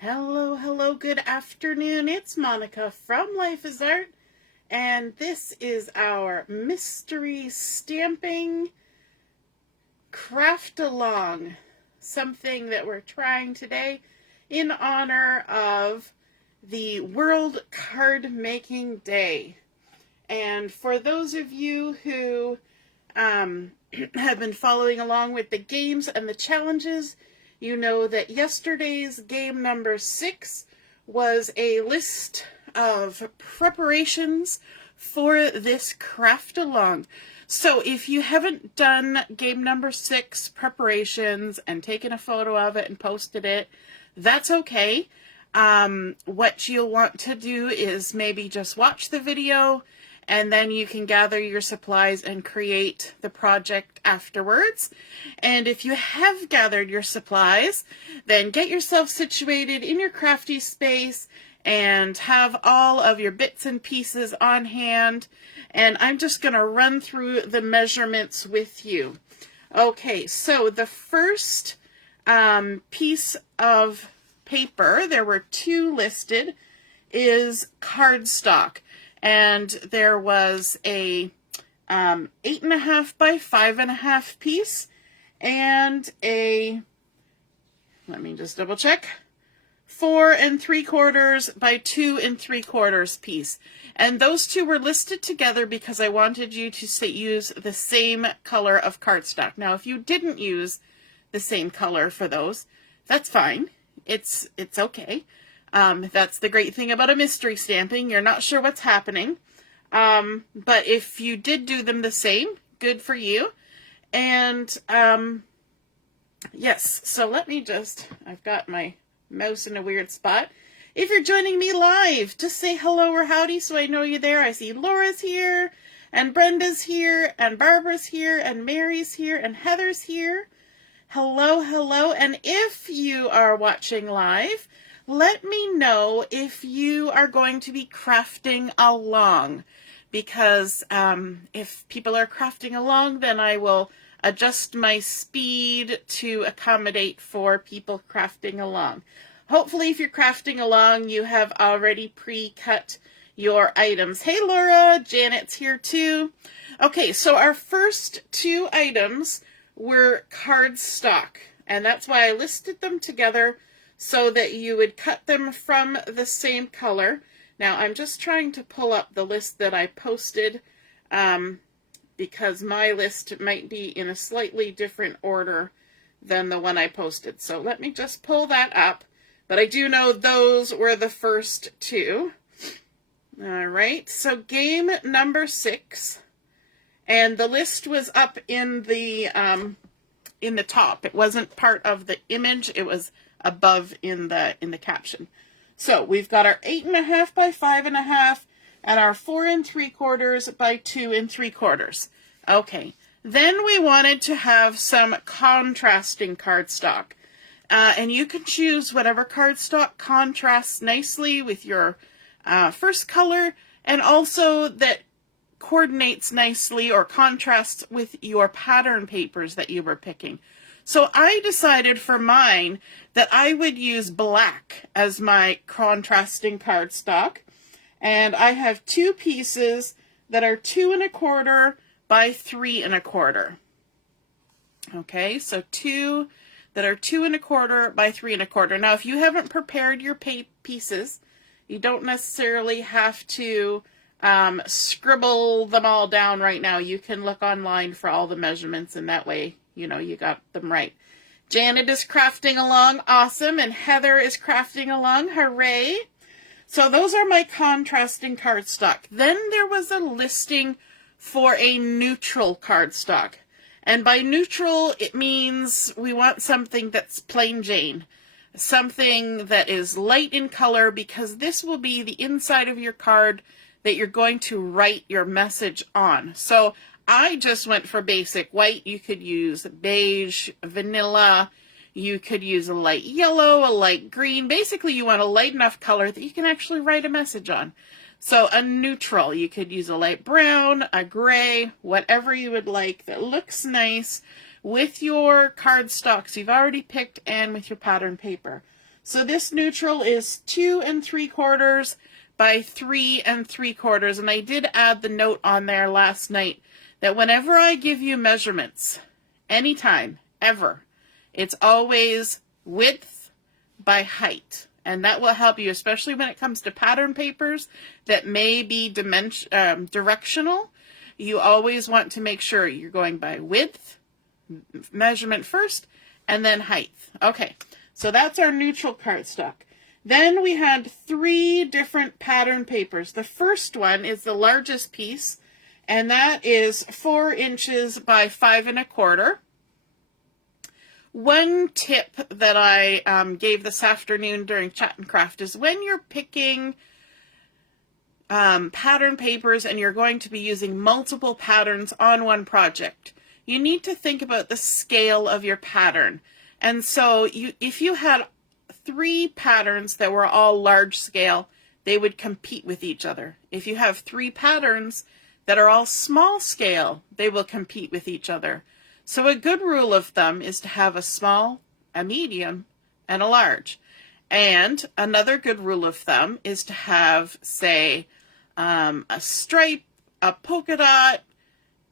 Hello, hello, good afternoon. It's Monica from Life is Art, and this is our mystery stamping craft along, something that we're trying today in honor of the World Card Making Day. And for those of you who have been following along with the games and the challenges, you know that yesterday's game number 6 was a list of preparations for this craft along. So if you haven't done game number 6 preparations and taken a photo of it and posted it, that's okay. What you'll want to do is maybe just watch the video, and then you can gather your supplies and create the project afterwards. And if you have gathered your supplies, then get yourself situated in your crafty space and have all of your bits and pieces on hand. And I'm just going to run through the measurements with you. Okay, so the first piece of paper, there were 2 listed, is cardstock. And there was a 8.5 by 5.5 piece and a, let me just double check, 4 3/4 by 2 3/4 piece. And those 2 were listed together because I wanted you to use the same color of cardstock. Now, if you didn't use the same color for those, that's fine. It's okay. That's the great thing about a mystery stamping. You're not sure what's happening. But if you did do them the same, good for you. And, yes, so let me I've got my mouse in a weird spot. If you're joining me live, just say hello or howdy so I know you're there. I see Laura's here, and Brenda's here, and Barbara's here, and Mary's here, and Heather's here. Hello, hello. And if you are watching live, let me know if you are going to be crafting along, because if people are crafting along, then I will adjust my speed to accommodate for people crafting along. Hopefully, if you're crafting along, you have already pre-cut your items. Hey, Laura, Janet's here too. Okay, so our first 2 items were cardstock, and that's why I listed them together, so that you would cut them from the same color. Now, I'm just trying to pull up the list that I posted, because my list might be in a slightly different order than the one I posted. So let me just pull that up. But I do know those were the first 2. All right, so game number 6. And the list was up in the top. It wasn't part of the image. It was above in the caption. So we've got our 8.5 by 5.5 and our 4 3/4 by 2 3/4. Okay. Then we wanted to have some contrasting cardstock. And you can choose whatever cardstock contrasts nicely with your first color, and also that coordinates nicely or contrasts with your pattern papers that you were picking. So I decided for mine that I would use black as my contrasting cardstock. And I have 2 pieces that are 2 1/4 by 3 1/4. Okay, so 2 that are 2 1/4 by 3 1/4. Now, if you haven't prepared your pieces, you don't necessarily have to scribble them all down right now. You can look online for all the measurements, and that way, you know, you got them right. Janet is crafting along. Awesome. And Heather is crafting along. Hooray. So those are my contrasting cardstock. Then there was a listing for a neutral cardstock. And by neutral, it means we want something that's plain Jane. Something that is light in color, because this will be the inside of your card that you're going to write your message on. So I just went for basic white. You could use beige, vanilla. You could use a light yellow, a light green. Basically, you want a light enough color that you can actually write a message on. So a neutral, you could use a light brown, a gray, whatever you would like that looks nice with your cardstocks you've already picked and with your pattern paper. So this neutral is 2 3/4 by 3 3/4. And I did add the note on there last night that whenever I give you measurements, anytime, ever, it's always width by height. And that will help you, especially when it comes to pattern papers that may be directional. You always want to make sure you're going by width, measurement first, and then height. Okay, so that's our neutral cardstock. Then we had 3 different pattern papers. The first one is the largest piece, and that is 4 inches by 5 1/4. One tip that I gave this afternoon during Chat and Craft is when you're picking pattern papers and you're going to be using multiple patterns on one project, you need to think about the scale of your pattern. And so if you had 3 patterns that were all large scale, they would compete with each other. If you have 3 patterns that are all small scale, they will compete with each other. So a good rule of thumb is to have a small, a medium, and a large. And another good rule of thumb is to have, say, a stripe, a polka dot,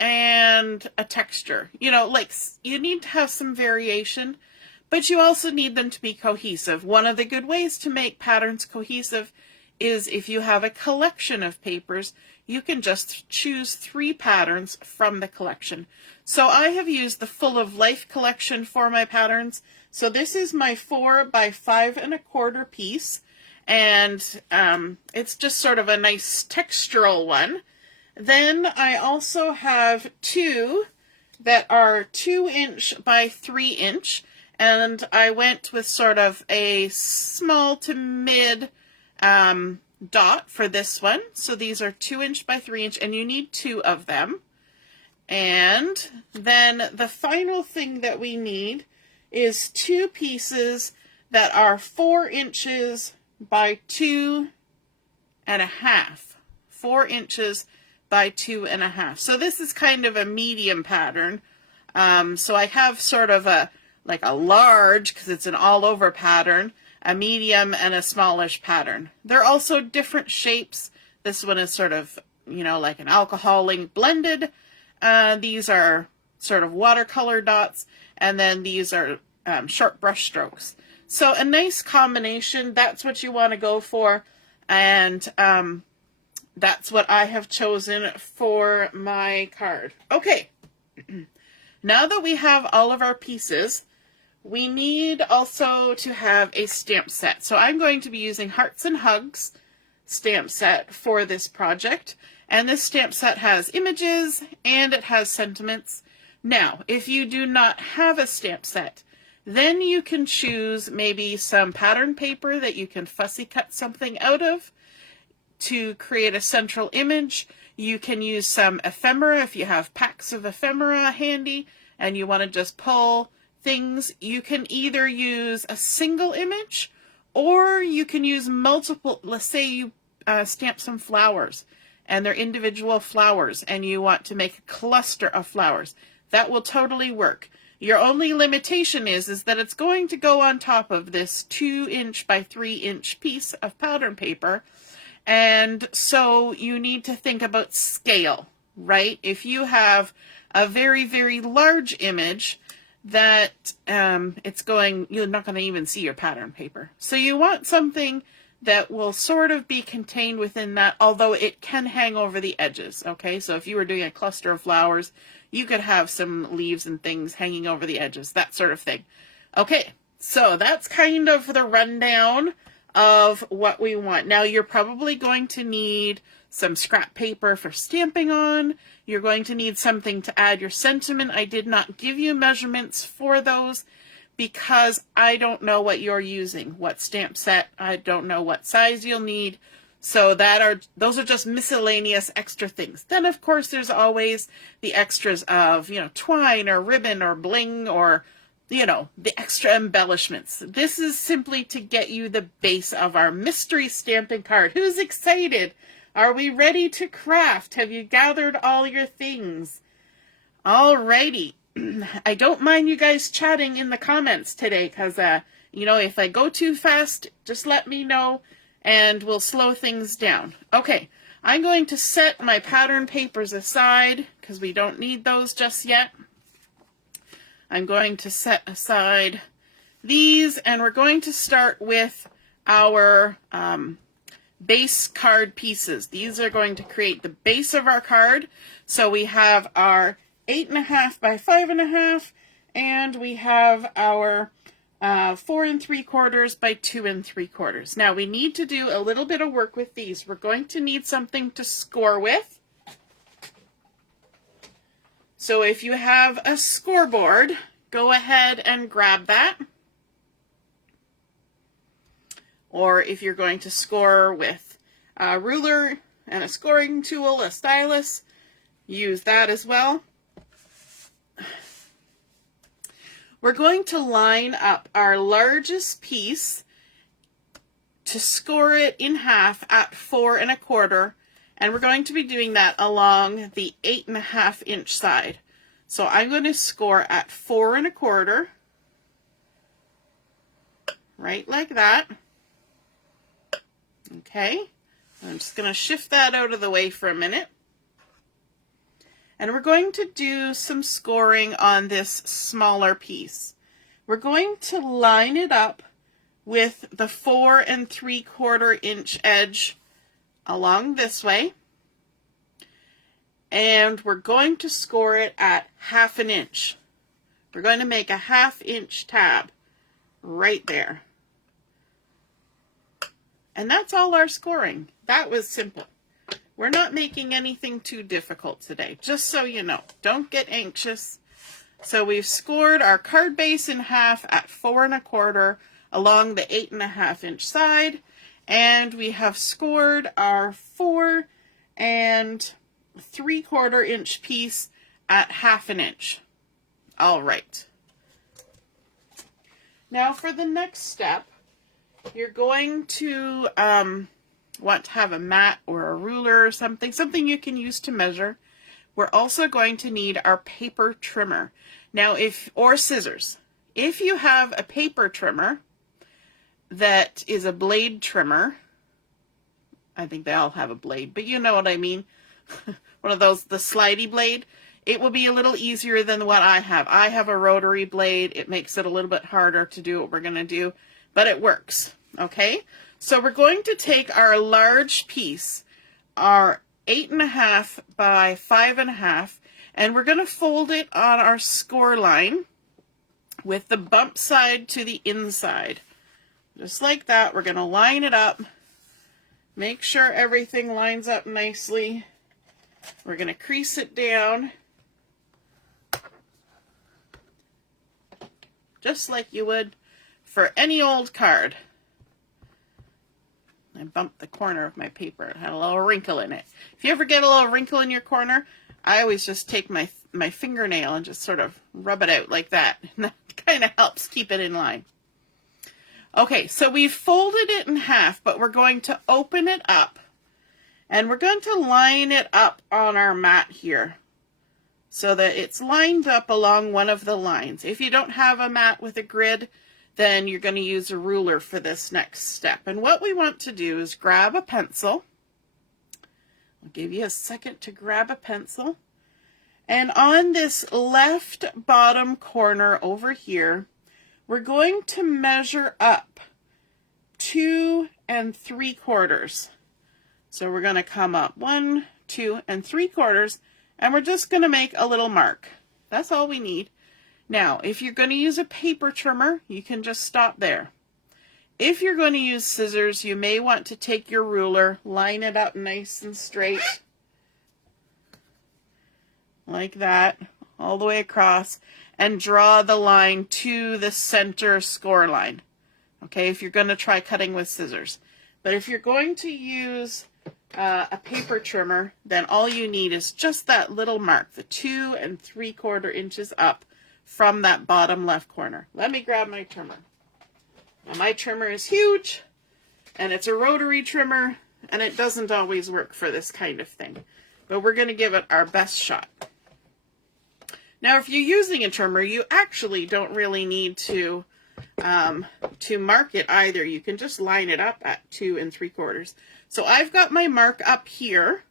and a texture. You know, like, you need to have some variation, but you also need them to be cohesive. One of the good ways to make patterns cohesive is if you have a collection of papers, you can just choose 3 patterns from the collection. So I have used the Full of Life collection for my patterns. So this is my 4 by 5 1/4 piece, and it's just sort of a nice textural one. Then I also have 2 that are 2 inch by 3 inch, and I went with sort of a small to mid dot for this one. So these are 2 inch by 3 inch, and you need 2 of them. And then the final thing that we need is 2 pieces that are 4 inches by 2 1/2. 4 inches by 2 1/2. So this is kind of a medium pattern. So I have sort of a large, because it's an all over pattern, a medium, and a smallish pattern. They're also different shapes. This one is sort of, you know, like an alcohol ink blended. These are sort of watercolor dots, and then these are short brush strokes. So a nice combination. That's what you want to go for, and that's what I have chosen for my card. Okay, now that we have all of our pieces, we need also to have a stamp set. So I'm going to be using Hearts and Hugs stamp set for this project. And this stamp set has images and it has sentiments. Now, if you do not have a stamp set, then you can choose maybe some pattern paper that you can fussy cut something out of to create a central image. You can use some ephemera if you have packs of ephemera handy and you want to just pull things. You can either use a single image or you can use multiple. Let's say you stamp some flowers and they're individual flowers and you want to make a cluster of flowers. That will totally work. Your only limitation is that it's going to go on top of this 2 inch by 3 inch piece of pattern paper. And so you need to think about scale, right? If you have a very, very large image that you're not going to even see your pattern paper. So you want something that will sort of be contained within that, although it can hang over the edges, okay? So if you were doing a cluster of flowers, you could have some leaves and things hanging over the edges, that sort of thing. Okay, so that's kind of the rundown of what we want. Now you're probably going to need some scrap paper for stamping on. You're going to need something to add your sentiment. I did not give you measurements for those because I don't know what you're using, what stamp set. I don't know what size you'll need. So those are just miscellaneous extra things. Then of course there's always the extras of, twine or ribbon or bling or, the extra embellishments. This is simply to get you the base of our mystery stamping card. Who's excited? Are we ready to craft? Have you gathered all your things? Alrighty. I don't mind you guys chatting in the comments today because, You know, if I go too fast, just let me know and we'll slow things down. Okay, I'm going to set my pattern papers aside because we don't need those just yet. I'm going to set aside these, and we're going to start with our base card pieces. These are going to create the base of our card. So we have our 8.5 by 5.5, and we have our 4 3/4 by 2 3/4. Now we need to do a little bit of work with these. We're going to need something to score with. So if you have a scoreboard, go ahead and grab that. Or if you're going to score with a ruler and a scoring tool, a stylus, use that as well. We're going to line up our largest piece to score it in half at 4 1/4, and we're going to be doing that along the 8.5 inch side. So I'm going to score at 4 1/4, right like that. Okay, I'm just going to shift that out of the way for a minute. And we're going to do some scoring on this smaller piece. We're going to line it up with the 4 3/4 inch edge along this way. And we're going to score it at 1/2 inch. We're going to make a 1/2 inch tab right there. And that's all our scoring. That was simple. We're not making anything too difficult today, just so you know. Don't get anxious. So we've scored our card base in half at 4 1/4 along the 8.5 inch side, and we have scored our 4 3/4 inch piece at 1/2 inch. All right. Now for the next step, you're going to want to have a mat or a ruler or something you can use to measure. We're also going to need our paper trimmer. Now, or scissors. If you have a paper trimmer that is a blade trimmer, I think they all have a blade, but you know what I mean. One of those, the slidey blade. It will be a little easier than what I have. I have a rotary blade. It makes it a little bit harder to do what we're going to do, but it works. Okay, so we're going to take our large piece, our 8.5 by 5.5, and we're going to fold it on our score line with the bump side to the inside. Just like that. We're going to line it up. Make sure everything lines up nicely. We're going to crease it down. Just like you would for any old card. I bumped the corner of my paper. It had a little wrinkle in it. If you ever get a little wrinkle in your corner, I always just take my fingernail and just sort of rub it out like that. And that kind of helps keep it in line. Okay, so we've folded it in half, but we're going to open it up. And we're going to line it up on our mat here so that it's lined up along one of the lines. If you don't have a mat with a grid, then you're going to use a ruler for this next step. And what we want to do is grab a pencil. I'll give you a second to grab a pencil. And on this left bottom corner over here, we're going to measure up 2 3/4. So we're going to come up 1, 2 3/4, and we're just going to make a little mark. That's all we need. Now, if you're going to use a paper trimmer, you can just stop there. If you're going to use scissors, you may want to take your ruler, line it up nice and straight, like that, all the way across, and draw the line to the center score line. Okay, if you're going to try cutting with scissors. But if you're going to use a paper trimmer, then all you need is just that little mark, the 2 3/4 inches up from that bottom left corner. Let me grab my trimmer. Now, my trimmer is huge, and it's a rotary trimmer, and it doesn't always work for this kind of thing. But we're going to give it our best shot. Now, if you're using a trimmer, you actually don't really need to to mark it either. You can just line it up at 2 3/4. So I've got my mark up here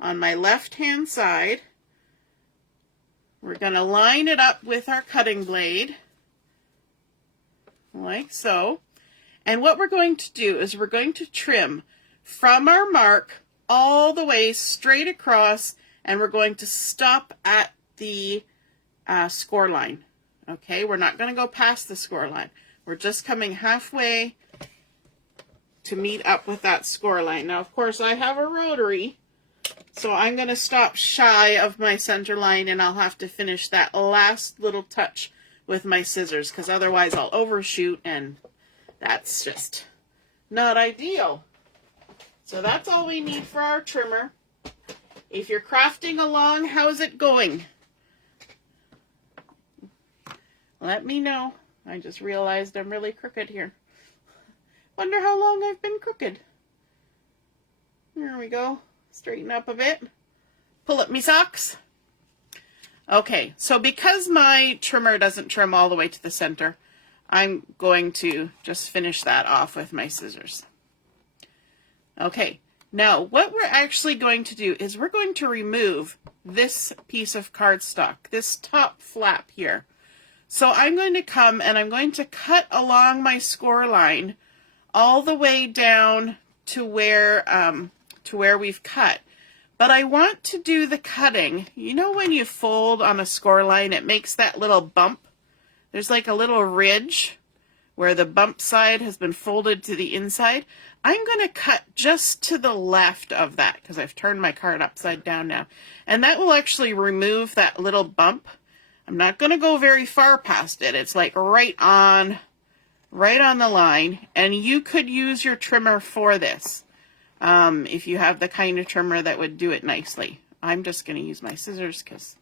on my left hand side. We're going to line it up with our cutting blade, like so. And what we're going to do is we're going to trim from our mark all the way straight across, and we're going to stop at the score line. Okay, we're not going to go past the score line. We're just coming halfway to meet up with that score line. Now, of course, I have a rotary, so I'm going to stop shy of my center line, and I'll have to finish that last little touch with my scissors, because otherwise I'll overshoot, and that's just not ideal. So that's all we need for our trimmer. If you're crafting along, how's it going? Let me know. I just realized I'm really crooked here. Wonder how long I've been crooked. There we go. Straighten up a bit. Pull up me socks. Okay, so because my trimmer doesn't trim all the way to the center, I'm going to just finish that off with my scissors. Okay, now what we're actually going to do is we're going to remove this piece of cardstock, this top flap here. So I'm going to come and I'm going to cut along my score line all the way down to where we've cut. But I want to do the cutting. You know when you fold on a score line, it makes that little bump? There's like a little ridge where the bump side has been folded to the inside. I'm going to cut just to the left of that because I've turned my card upside down now. And that will actually remove that little bump. I'm not going to go very far past it. It's like right on the line. And you could use your trimmer for this if you have the kind of trimmer that would do it nicely. I'm just going to use my scissors because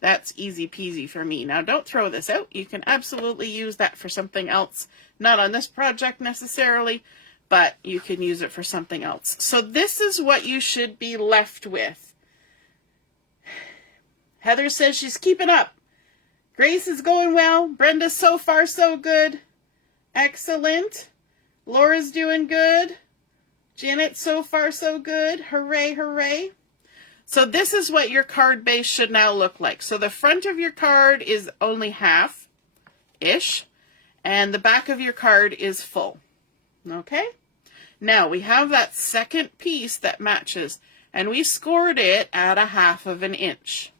that's easy peasy for me. Now don't throw this out. You can absolutely use that for something else. Not on this project necessarily, but you can use it for something else. So this is what you should be left with. Heather says she's keeping up. Grace is going well. Brenda's so far so good. Excellent. Laura's doing good. Janet, so far so good. Hooray, hooray. So this is what your card base should now look like. So the front of your card is only half-ish, and the back of your card is full. Okay? Now we have that second piece that matches, and we scored it at 1/2 inch.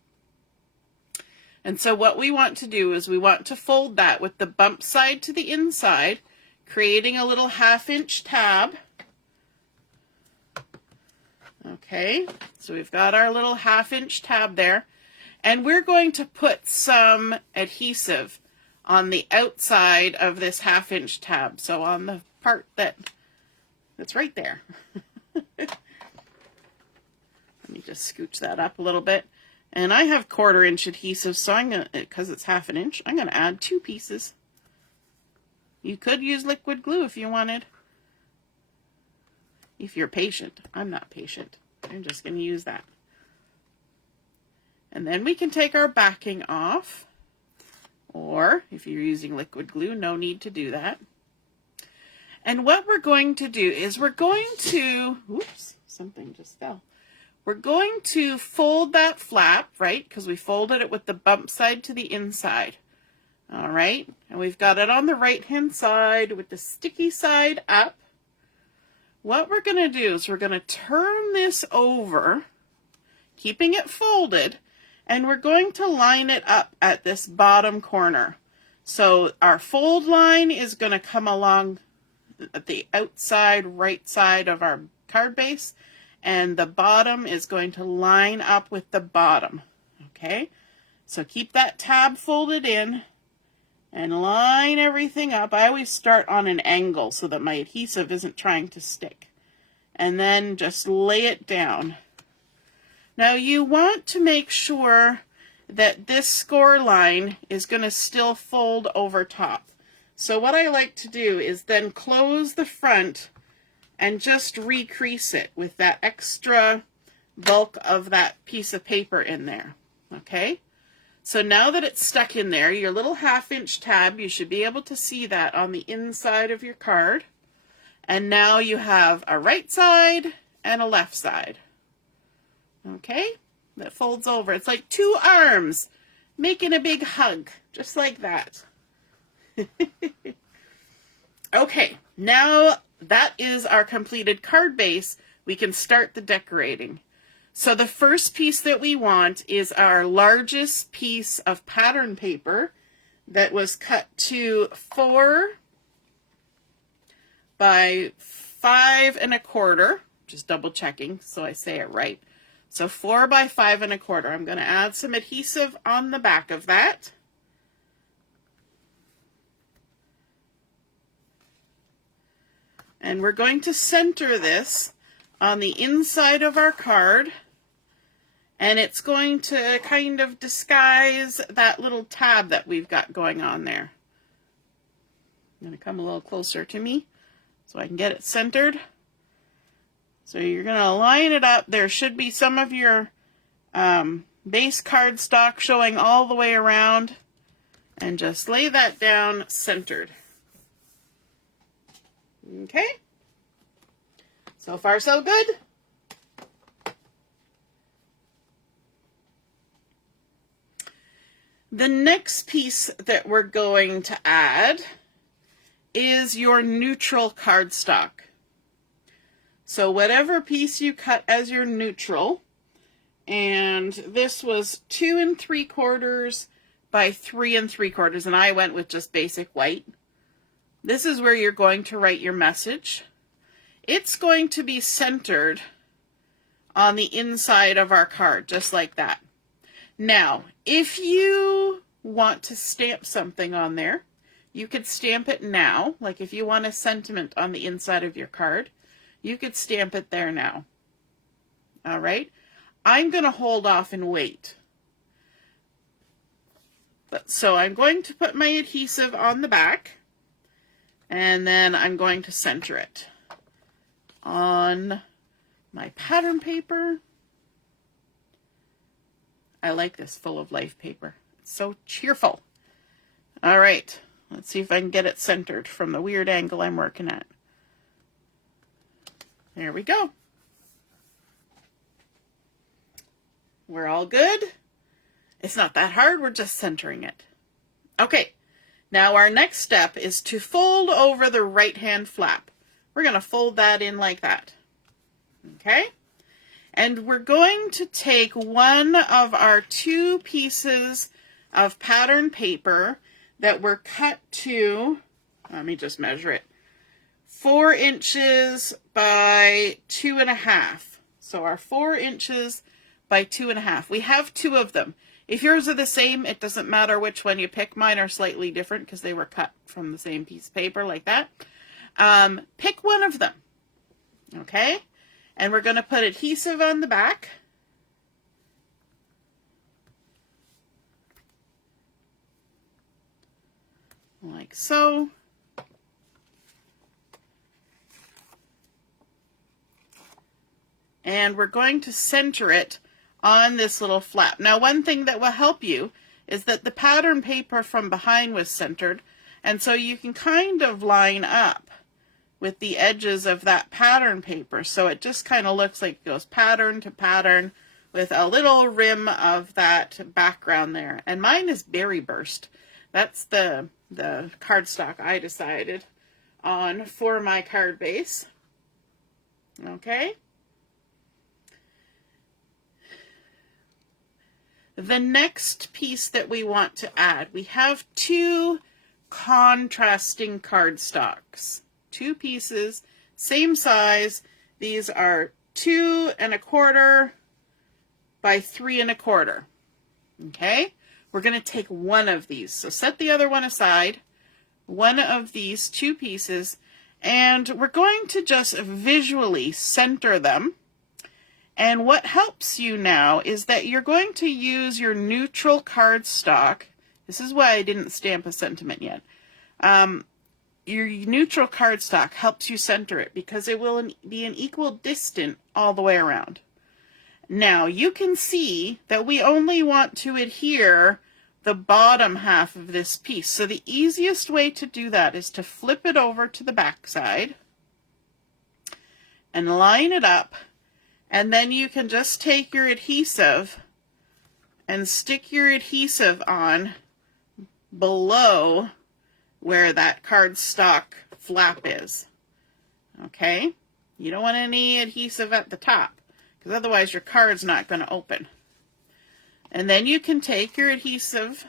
And so what we want to do is we want to fold that with the bump side to the inside, creating a little 1/2 inch tab. Okay, so we've got our little 1/2 inch tab there, and we're going to put some adhesive on the outside of this 1/2 inch tab, so on the part that's right there. Let me just scooch that up a little bit. And I have 1/4 inch adhesive, so I'm going to, because it's 1/2 inch, I'm going to add 2 pieces. You could use liquid glue if you wanted. If you're patient. I'm not patient. I'm just going to use that. And then we can take our backing off. Or, if you're using liquid glue, no need to do that. And what we're going to do is we're going to, oops, something just fell. We're going to fold that flap, right? Because we folded it with the bump side to the inside. All right. And we've got it on the right-hand side with the sticky side up. What we're going to do is we're going to turn this over, keeping it folded, and we're going to line it up at this bottom corner. So our fold line is going to come along at the outside right side of our card base, and the bottom is going to line up with the bottom. Okay, so keep that tab folded in and line everything up. I always start on an angle so that my adhesive isn't trying to stick, and then just lay it down. Now you want to make sure that this score line is going to still fold over top. So what I like to do is then close the front and just recrease it with that extra bulk of that piece of paper in there. Okay? So now that it's stuck in there, your little 1/2-inch tab, you should be able to see that on the inside of your card. And now you have a right side and a left side. Okay? That folds over. It's like 2 arms making a big hug, just like that. Okay, now that is our completed card base. We can start the decorating. So the first piece that we want is our largest piece of pattern paper that was cut to 4 by 5 1/4. Just double checking so I say it right. So 4 by 5 1/4. I'm going to add some adhesive on the back of that. And we're going to center this on the inside of our card, and it's going to kind of disguise that little tab that we've got going on there. I'm going to come a little closer to me so I can get it centered. So you're going to line it up. There should be some of your base cardstock showing all the way around, and just lay that down centered. Okay, so far so good. The next piece that we're going to add is your neutral cardstock. So whatever piece you cut as your neutral, and this was 2 3/4 by 3 3/4, and I went with just basic white. This is where you're going to write your message. It's going to be centered on the inside of our card, just like that. Now, if you want to stamp something on there, you could stamp it now. Like if you want a sentiment on the inside of your card, you could stamp it there now. All right? I'm going to hold off and wait. So I'm going to put my adhesive on the back, and then I'm going to center it on my pattern paper. I like this full of life paper. It's so cheerful. All right, let's see if I can get it centered from the weird angle I'm working at. There we go. We're all good. It's not that hard, we're just centering it. Okay. Now our next step is to fold over the right-hand flap. We're going to fold that in like that. Okay? And we're going to take one of our 2 pieces of pattern paper that were cut to, let me just measure it, 4 inches by 2 1/2. So our 4 inches by 2 1/2. We have 2 of them. If yours are the same, it doesn't matter which one you pick. Mine are slightly different because they were cut from the same piece of paper like that. Pick one of them, okay? And we're going to put adhesive on the back. Like so. And we're going to center it on this little flap. Now, one thing that will help you is that the pattern paper from behind was centered, and so you can kind of line up with the edges of that pattern paper, so it just kind of looks like it goes pattern to pattern with a little rim of that background there. And mine is Berry Burst. That's the cardstock I decided on for my card base. Okay. The next piece that we want to add, we have 2 contrasting cardstocks. 2 pieces, same size. These are 2 1/4 by 3 1/4. Okay? We're going to take one of these. So set the other one aside, one of these 2 pieces, and we're going to just visually center them. And what helps you now is that you're going to use your neutral cardstock. This is why I didn't stamp a sentiment yet. Your neutral cardstock helps you center it because it will be an equal distance all the way around. Now, you can see that we only want to adhere the bottom half of this piece. So the easiest way to do that is to flip it over to the back side and line it up, and then you can just take your adhesive and stick your adhesive on below where that cardstock flap is. Okay? You don't want any adhesive at the top, because otherwise your card's not going to open. And then you can take your adhesive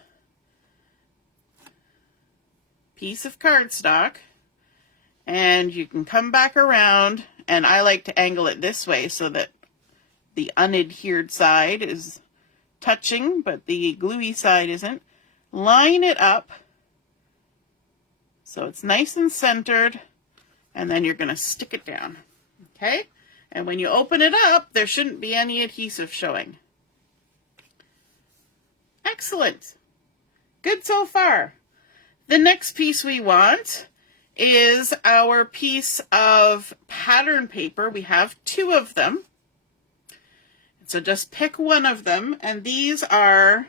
piece of cardstock and you can come back around, and I like to angle it this way so that the unadhered side is touching but the gluey side isn't. Line it up so it's nice and centered, and then you're going to stick it down. Okay? And when you open it up, there shouldn't be any adhesive showing. Excellent. Good so far. The next piece we want is our piece of pattern paper. We have 2 of them. So just pick one of them, and these are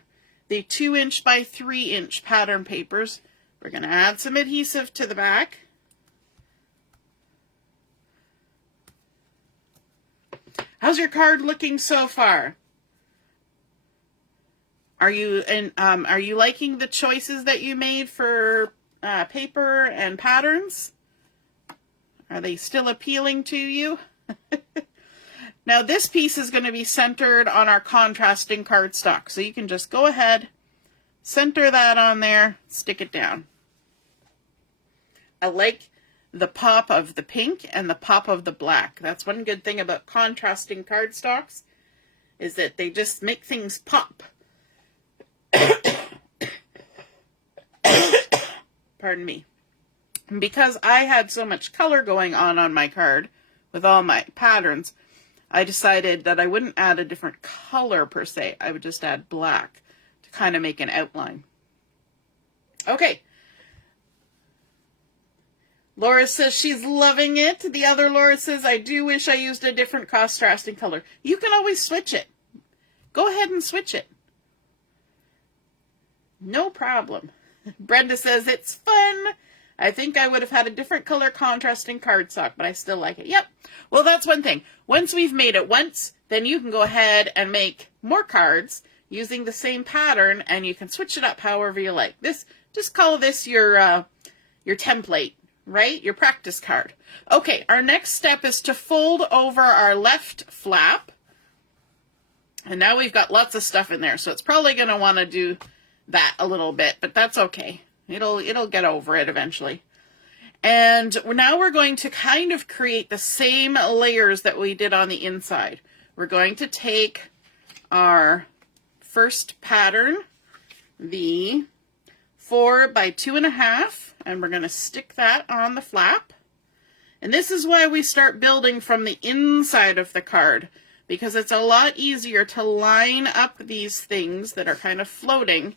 the 2" by 3" pattern papers. We're going to add some adhesive to the back. How's your card looking so far? Are you liking the choices that you made for paper and patterns? Are they still appealing to you? Now this piece is going to be centered on our contrasting cardstock, so you can just go ahead, center that on there, stick it down. I like the pop of the pink and the pop of the black. That's one good thing about contrasting cardstocks, is that they just make things pop. Pardon me. And because I had so much color going on my card with all my patterns, I decided that I wouldn't add a different color per se. I would just add black to kind of make an outline. Okay. Laura says she's loving it. The other Laura says, I do wish I used a different contrasting color. You can always switch it. Go ahead and switch it. No problem. Brenda says, it's fun. I think I would have had a different color contrasting cardstock, but I still like it. Yep. Well, that's one thing. Once we've made it once, then you can go ahead and make more cards using the same pattern, and you can switch it up however you like. This, just call this your template, right? Your practice card. Okay, our next step is to fold over our left flap. And now we've got lots of stuff in there, so it's probably going to want to do that a little bit, but that's okay. It'll get over it eventually. And now we're going to kind of create the same layers that we did on the inside. We're going to take our first pattern, the 4 by 2.5, and we're going to stick that on the flap. And this is why we start building from the inside of the card, because it's a lot easier to line up these things that are kind of floating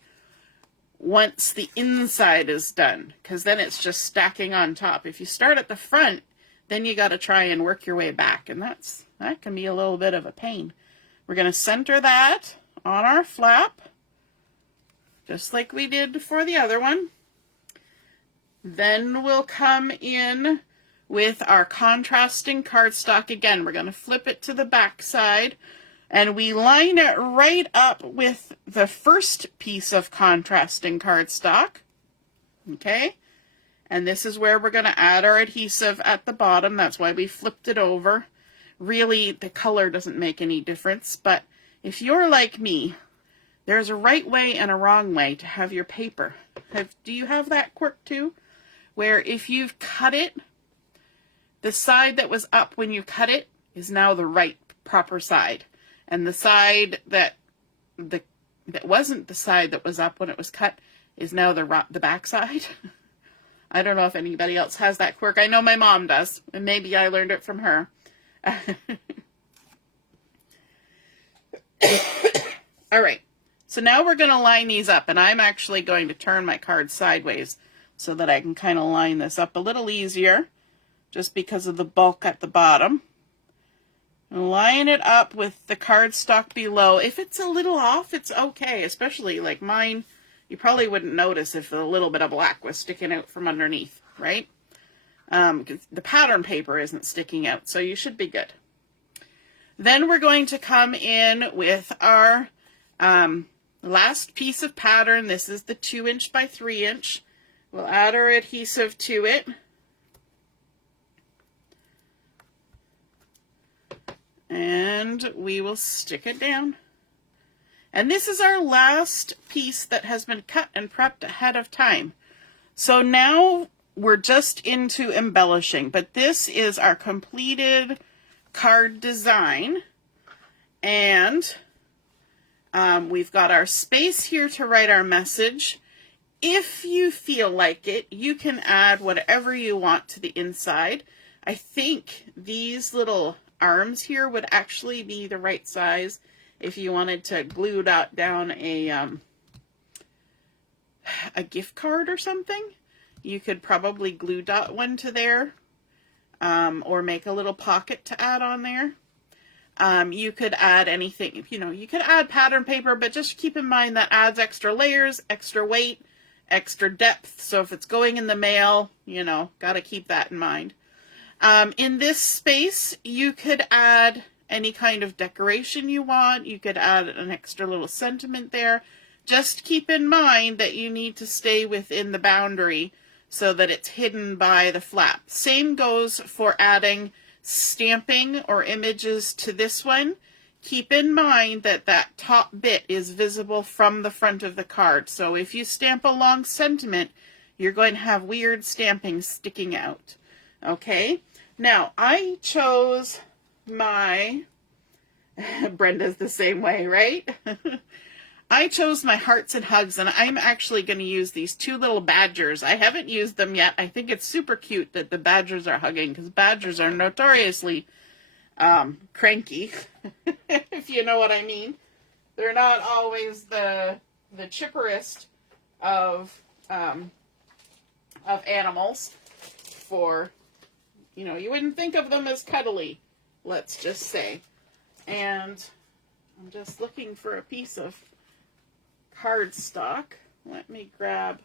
once the inside is done, because then it's just stacking on top. If you start at the front, then you got to try and work your way back, and that can be a little bit of a pain. We're going to center that on our flap, just like we did for the other one. Then we'll come in with our contrasting cardstock again. We're going to flip it to the back side, and we line it right up with the first piece of contrasting cardstock. Okay? And this is where we're going to add our adhesive at the bottom. That's why we flipped it over. Really, the color doesn't make any difference, but if you're like me, there's a right way and a wrong way to have your paper. Do you have that quirk too? Where if you've cut it, the side that was up when you cut it is now the right, proper side. And the side that wasn't the side that was up when it was cut is now the back side. I don't know if anybody else has that quirk. I know my mom does, and maybe I learned it from her. All right, so now we're going to line these up, and I'm actually going to turn my card sideways so that I can kind of line this up a little easier, just because of the bulk at the bottom. Line it up with the cardstock below. If it's a little off, it's okay, especially like mine you probably wouldn't notice if a little bit of black was sticking out from underneath, right? Because the pattern paper isn't sticking out, so you should be good. Then we're going to come in with our last piece of pattern. This is the 2" by 3". We'll add our adhesive to it. And we will stick it down. And this is our last piece that has been cut and prepped ahead of time. So now we're just into embellishing, but this is our completed card design. And we've got our space here to write our message. If you feel like it, you can add whatever you want to the inside. I think these little arms here would actually be the right size if you wanted to glue down a gift card or something. You could probably glue dot one to there, or make a little pocket to add on there. You could add anything, you could add pattern paper, but just keep in mind that adds extra layers, extra weight, extra depth. So if it's going in the mail, got to keep that in mind. In this space, you could add any kind of decoration you want. You could add an extra little sentiment there. Just keep in mind that you need to stay within the boundary so that it's hidden by the flap. Same goes for adding stamping or images to this one. Keep in mind that that top bit is visible from the front of the card. So if you stamp a long sentiment, you're going to have weird stamping sticking out. Okay, now I chose my, Brenda's the same way, right? I chose my hearts and hugs, and I'm actually going to use these two little badgers. I haven't used them yet. I think it's super cute that the badgers are hugging, because badgers are notoriously cranky, if you know what I mean. They're not always the chipperest of animals. For, you wouldn't think of them as cuddly, let's just say. And I'm just looking for a piece of cardstock. Let me grab,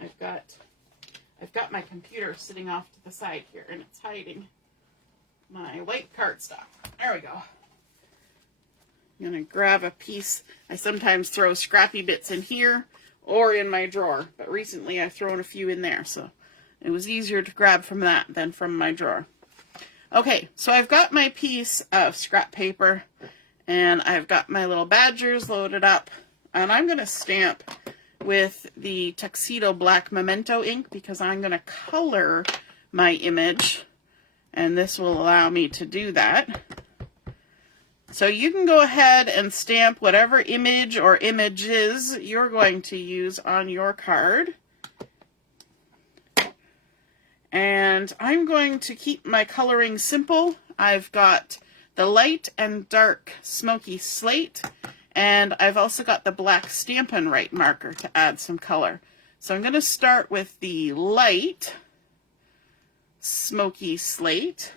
I've got my computer sitting off to the side here, and it's hiding my white cardstock. There we go. I'm going to grab a piece. I sometimes throw scrappy bits in here or in my drawer, but recently I've thrown a few in there, so it was easier to grab from that than from my drawer. Okay, so I've got my piece of scrap paper, and I've got my little badgers loaded up, and I'm going to stamp with the Tuxedo Black Memento ink because I'm going to color my image, and this will allow me to do that. So you can go ahead and stamp whatever image or images you're going to use on your card. And I'm going to keep my coloring simple. I've got the light and dark smoky slate, and I've also got the black Stampin' Write marker to add some color. So I'm going to start with the light smoky slate.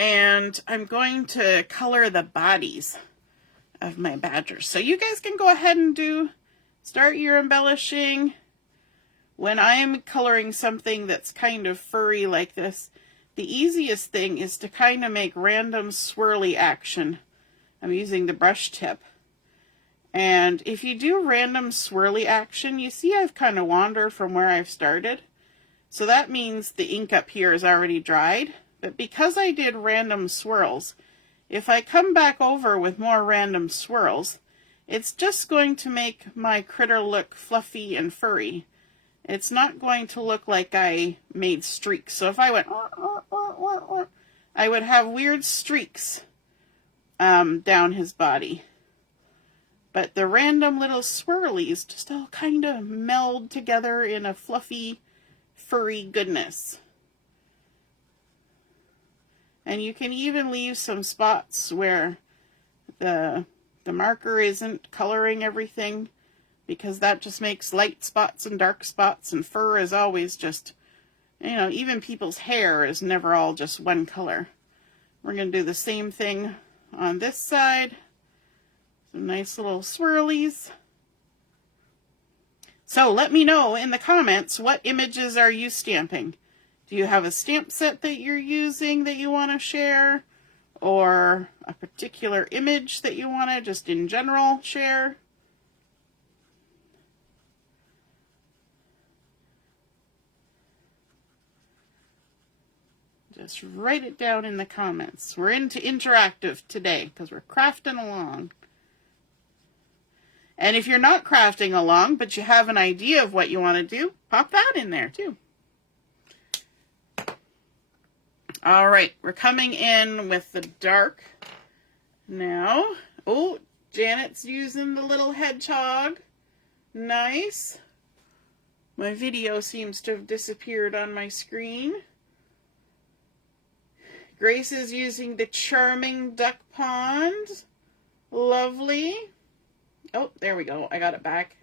And I'm going to color the bodies of my badgers. So you guys can go ahead and start your embellishing. When I'm coloring something that's kind of furry like this, the easiest thing is to kind of make random swirly action. I'm using the brush tip. And if you do random swirly action, you see I've kind of wandered from where I've started. So that means the ink up here is already dried. But because I did random swirls, if I come back over with more random swirls, it's just going to make my critter look fluffy and furry. It's not going to look like I made streaks. So if I went, I would have weird streaks down his body. But the random little swirlies just all kind of meld together in a fluffy, furry goodness. And you can even leave some spots where the marker isn't coloring everything, because that just makes light spots and dark spots, and fur is always just, even people's hair is never all just one color. We're going to do the same thing on this side. Some nice little swirlies. So let me know in the comments, what images are you stamping? Do you have a stamp set that you're using that you want to share? Or a particular image that you want to just in general share? Just write it down in the comments. We're into interactive today because we're crafting along. And if you're not crafting along, but you have an idea of what you want to do, pop that in there too. All right, we're coming in with the dark now. Oh, Janet's using the little hedgehog. Nice. My video seems to have disappeared on my screen. Grace is using the charming duck pond. Lovely. Oh, there we go. I got it back.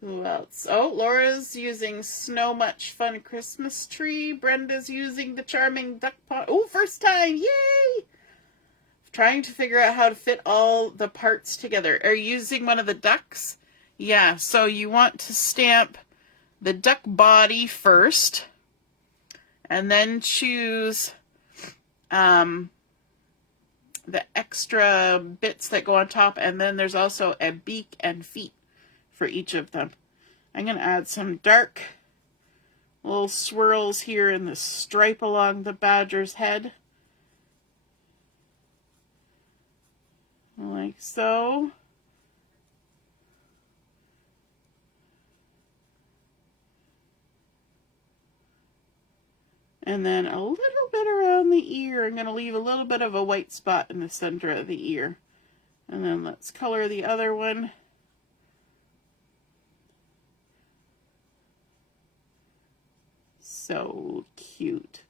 Who else? Oh, Laura's using Snow Much Fun Christmas Tree. Brenda's using the charming duck pond. Oh, first time. Yay! Trying to figure out how to fit all the parts together. Are you using one of the ducks? Yeah, so you want to stamp the duck body first, and then choose the extra bits that go on top, and then there's also a beak and feet for each of them. I'm going to add some dark little swirls here in the stripe along the badger's head, like so. And then a little bit around the ear. I'm going to leave a little bit of a white spot in the center of the ear. And then let's color the other one. So cute.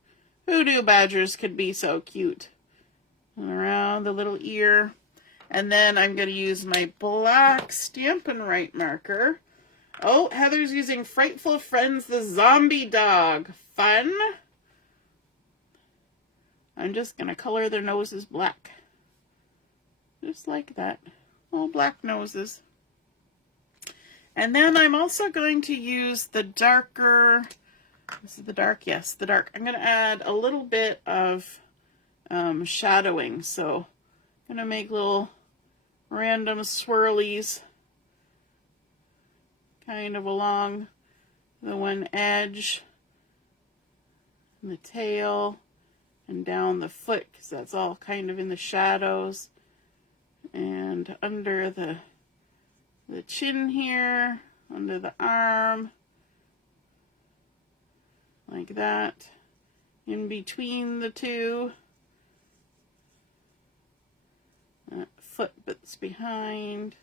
Who knew badgers could be so cute? And around the little ear. And then I'm going to use my black Stampin' Right marker. Oh, Heather's using Frightful Friends the Zombie Dog. Fun. I'm just going to color their noses black. Just like that. Little black noses. And then I'm also going to use the darker, this is the dark, yes, the dark. I'm going to add a little bit of shadowing. So I'm going to make little random swirlies kind of along the one edge, and the tail, and down the foot, because that's all kind of in the shadows, and under the chin here, under the arm, like that, in between the two, that foot that's behind,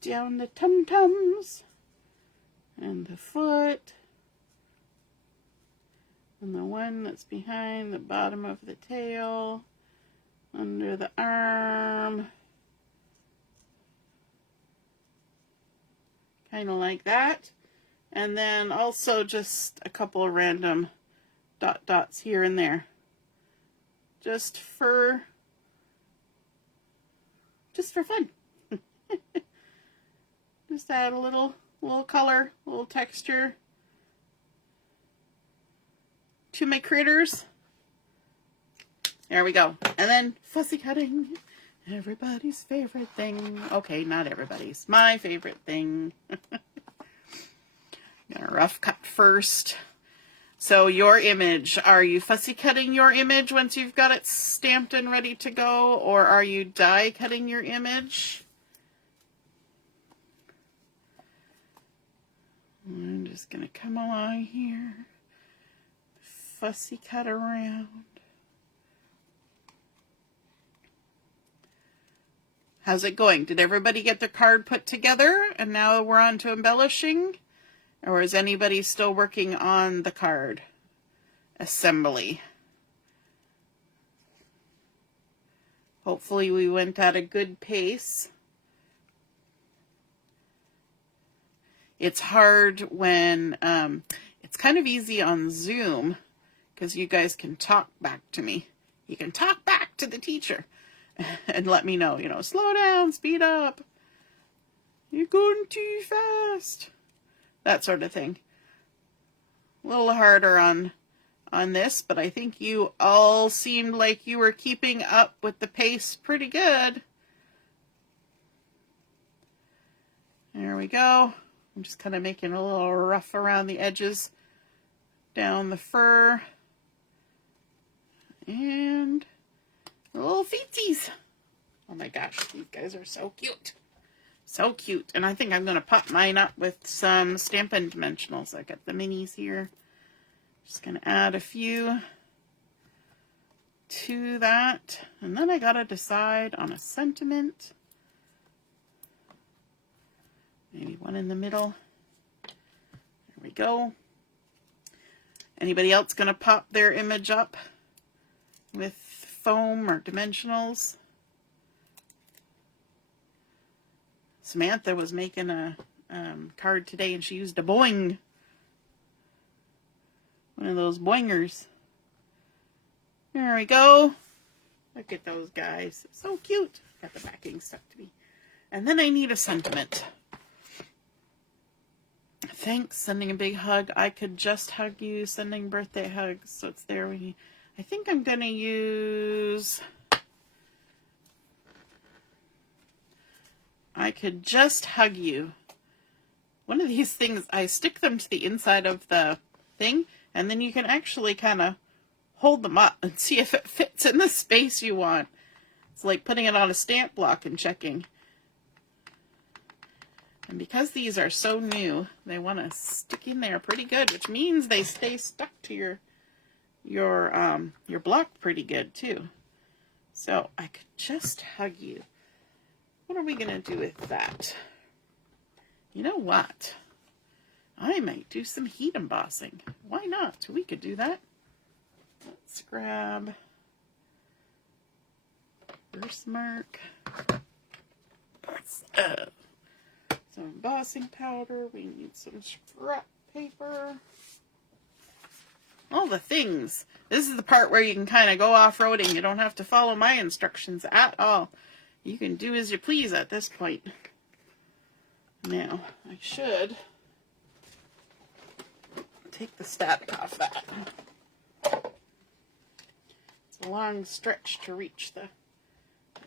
down the tum-tums, and the foot, and the one that's behind the bottom of the tail, under the arm, kind of like that. And then also just a couple of random dots here and there, just for fun. Just add a little color, a little texture to my critters. There we go. And then fussy cutting, everybody's favorite thing. Okay, not everybody's, my favorite thing. Gonna rough cut first. So your image, are you fussy cutting your image once you've got it stamped and ready to go, or are you die cutting your image? I'm just gonna come along here, fussy cut around. How's it going? Did everybody get their card put together and now we're on to embellishing? Or is anybody still working on the card assembly? Hopefully we went at a good pace. It's hard when, it's kind of easy on Zoom because you guys can talk back to me. You can talk back to the teacher and let me know, slow down, speed up. You're going too fast. That sort of thing. A little harder on this, but I think you all seemed like you were keeping up with the pace pretty good. There we go. I'm just kind of making a little rough around the edges down the fur. And little feetsies. Oh my gosh, these guys are so cute. So cute. And I think I'm going to pop mine up with some Stampin' Dimensionals. I got the minis here. Just going to add a few to that. And then I got to decide on a sentiment. Maybe one in the middle. There we go. Anybody else going to pop their image up with foam or dimensionals? Samantha was making a card today and she used a boing. One of those boingers. There we go. Look at those guys. So cute. Got the backing stuck to me. And then I need a sentiment. Thanks. Sending a big hug. I could just hug you. Sending birthday hugs. So it's there. I think I'm going to use... I could just hug you. One of these things, I stick them to the inside of the thing, and then you can actually kind of hold them up and see if it fits in the space you want. It's like putting it on a stamp block and checking. And because these are so new, they want to stick in there pretty good, which means they stay stuck to your block pretty good too. So I could just hug you. What are we going to do with that? You know what? I might do some heat embossing. Why not? We could do that. Let's grab birthmark. Some embossing powder. We need some scrap paper. All the things. This is the part where you can kind of go off-roading. You don't have to follow my instructions at all. You can do as you please at this point. Now, I should take the static off that. It's a long stretch to reach the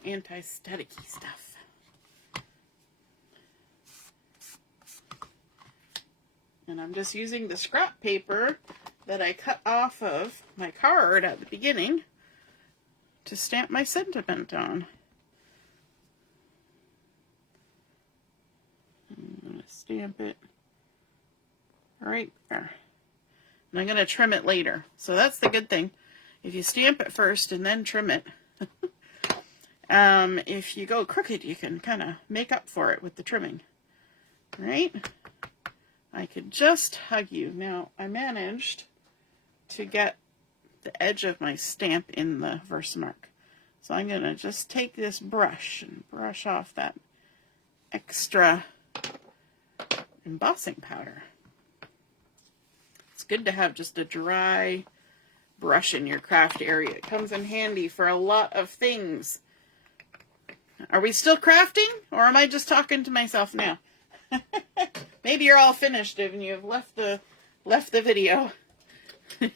anti-staticky stuff. And I'm just using the scrap paper that I cut off of my card at the beginning to stamp my sentiment on. I'm going to stamp it right there. And I'm going to trim it later. So that's the good thing. If you stamp it first and then trim it, if you go crooked, you can kind of make up for it with the trimming. Right? I could just hug you. Now, I managed to get the edge of my stamp in the Versamark. So I'm going to just take this brush and brush off that extra embossing powder. It's good to have just a dry brush in your craft area. It comes in handy for a lot of things. Are we still crafting, or am I just talking to myself now? Maybe you're all finished and you've left the video. I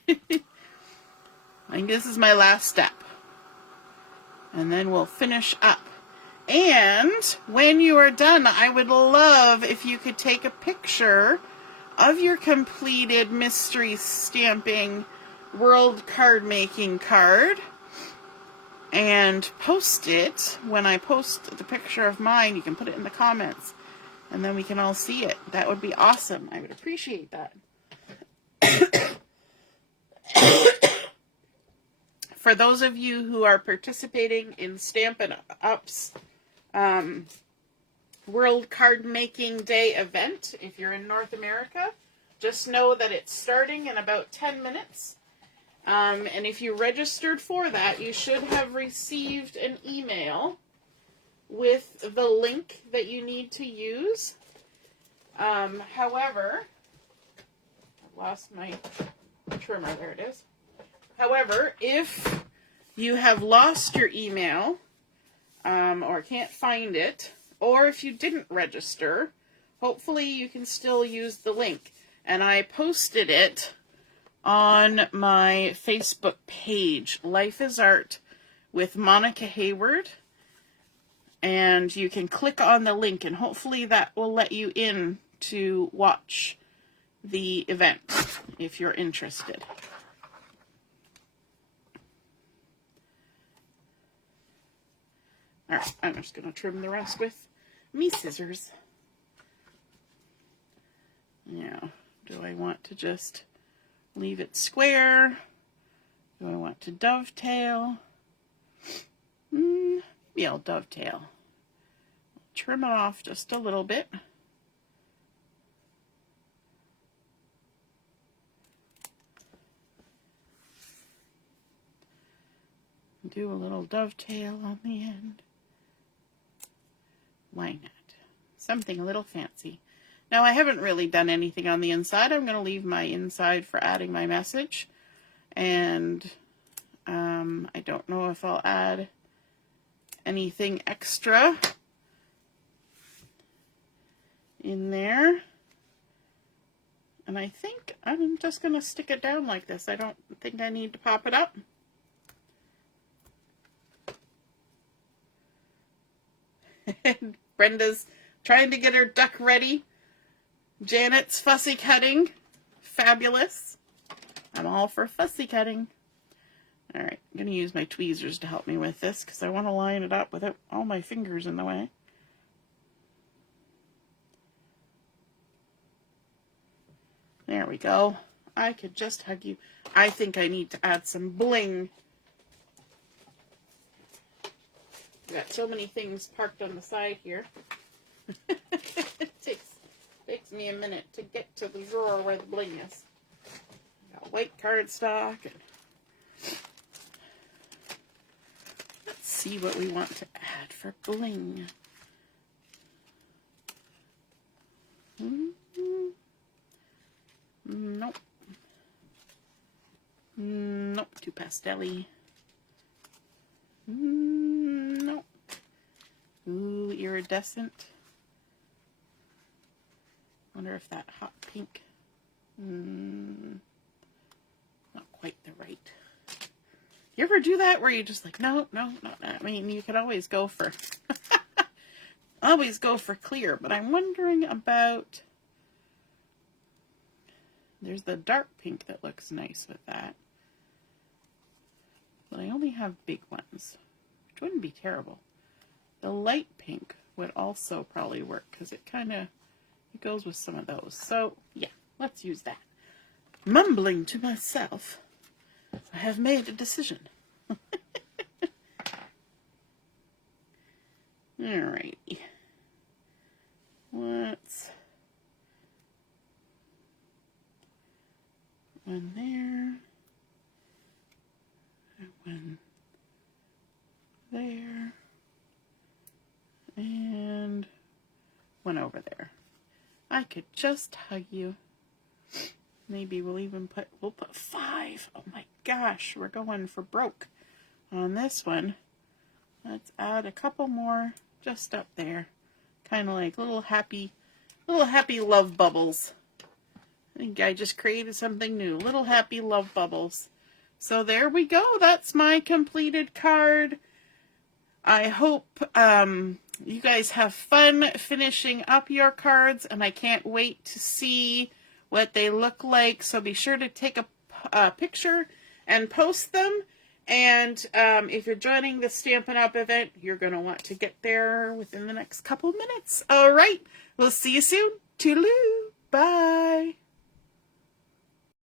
think this is my last step. And then we'll finish up. And when you are done, I would love if you could take a picture of your completed mystery stamping world card making card and post it. When I post the picture of mine, you can put it in the comments and then we can all see it. That would be awesome. I would appreciate that. For those of you who are participating in Stampin' Up's World Card Making Day event, if you're in North America, just know that it's starting in about 10 minutes. And if you registered for that, you should have received an email with the link that you need to use. However, I lost my trimmer. There it is. However, if you have lost your email or can't find it, or if you didn't register, hopefully you can still use the link. And I posted it on my Facebook page, Life is Art with Monica Hayward. And you can click on the link, and hopefully that will let you in to watch the event if you're interested. All right, I'm just going to trim the rest with me scissors. Now, do I want to just leave it square? Do I want to dovetail? Maybe I'll dovetail. Trim it off just a little bit. Do a little dovetail on the end. Why not? Something a little fancy. Now, I haven't really done anything on the inside. I'm going to leave my inside for adding my message. And I don't know if I'll add anything extra in there. And I think I'm just going to stick it down like this. I don't think I need to pop it up. Brenda's trying to get her duck ready. Janet's fussy cutting. Fabulous. I'm all for fussy cutting. All right, I'm going to use my tweezers to help me with this because I want to line it up without all my fingers in the way. There we go. I could just hug you. I think I need to add some bling. I've got so many things parked on the side here. It takes me a minute to get to the drawer where the bling is. Got white cardstock. And let's see what we want to add for bling. Nope. Nope, too pastel-y. Nope. Ooh, iridescent. Wonder if that hot pink. Not quite the right. You ever do that where you just like, no, not that. I mean, you could always go for clear, but I'm wondering about. There's the dark pink that looks nice with that. But I only have big ones, which wouldn't be terrible. The light pink would also probably work because it goes with some of those. So, yeah, let's use that. Mumbling to myself, I have made a decision. Alrighty. Let's... One there. And one there. And one over there. I could just hug you. Maybe we'll put 5. Oh my gosh, we're going for broke on this one. Let's add a couple more just up there. Kind of like little happy love bubbles. I think I just created something new. Little happy love bubbles. So there we go. That's my completed card. I hope you guys have fun finishing up your cards, and I can't wait to see what they look like. So be sure to take a picture and post them. And if you're joining the Stampin' Up! Event, you're going to want to get there within the next couple minutes. All right. We'll see you soon. Toodaloo. Bye.